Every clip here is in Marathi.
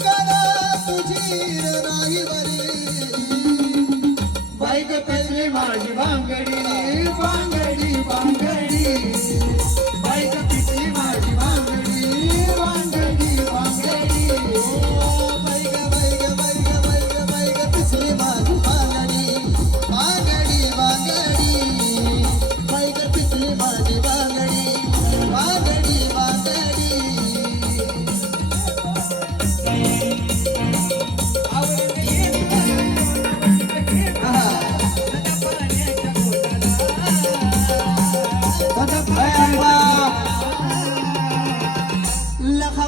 कला तुझी नाही बरी. बाईक माझी भांगडी.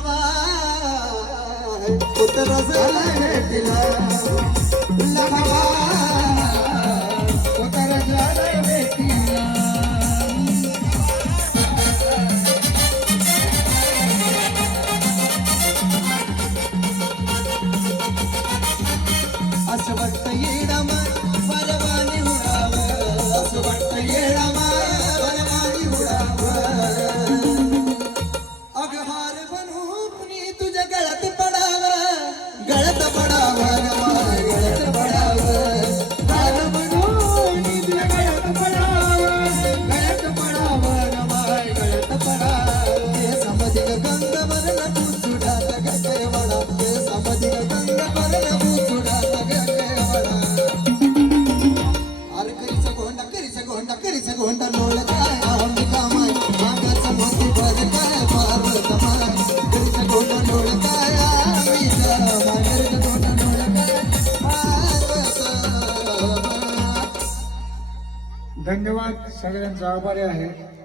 लढवा पुत्र झाला भेटला लढवा धन्यवाद सगळ्यांचा आभारी आहे.